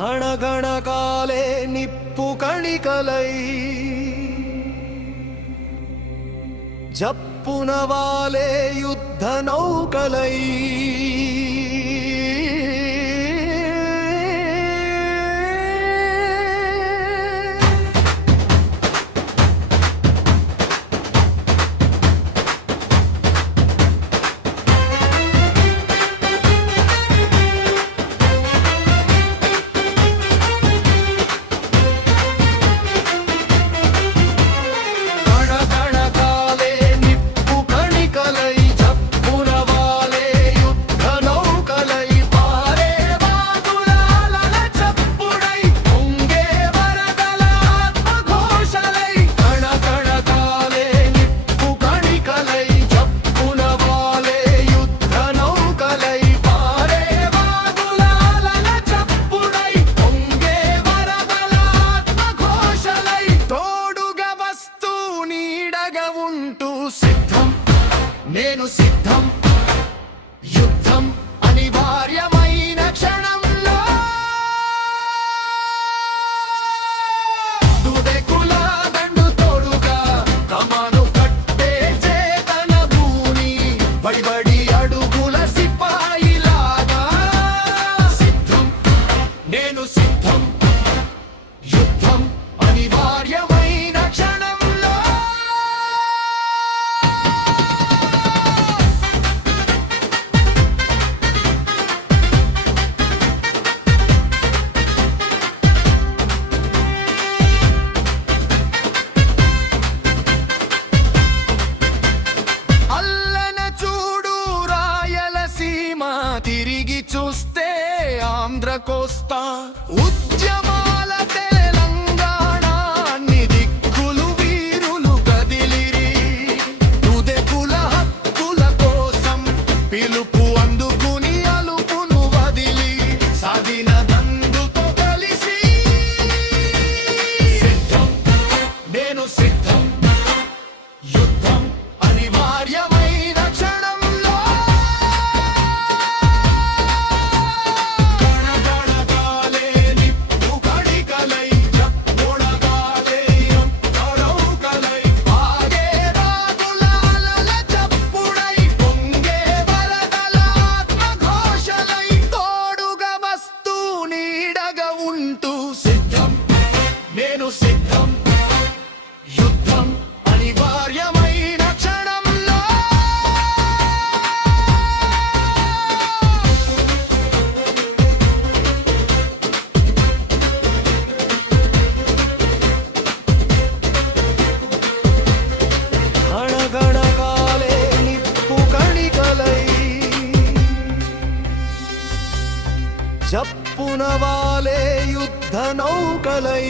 ఘణఘణకాలే నిప్పు కణికలై జప్పున వాలే యుద్ధ నౌకలై నేను సిద్ధం యుద్ధం అనివార్యమైన క్షణంలో దుదెకుల దండు తోడుగా కమాను కట్టే చేతన భూని బడిబడి అడుగుల సిపాయిలాగా సిద్ధం నేను సిద్ధం యుద్ధం అనివార్యమైన క్షణంలో తిరిగి చూస్తే ఆంధ్ర కోస్తా ఉద్యమాల తెలంగాణ అన్ని దిక్కులు వీరులు కదిలిరి తుదెకుల హక్కుల కోసం పిలుపు అందుకుని అలుపును వదిలి సాధిన దండుతో కలిసి సిద్ధం నేను సిద్ధం యుద్ధం అనివార్యమైన క్షణంలో నేను సిద్ధం యుద్ధం అనివార్యమైన క్షణంలో ఘణఘణకాలే నిప్పు కణికలై జప్పున వాలే యుద్ధ నౌకలై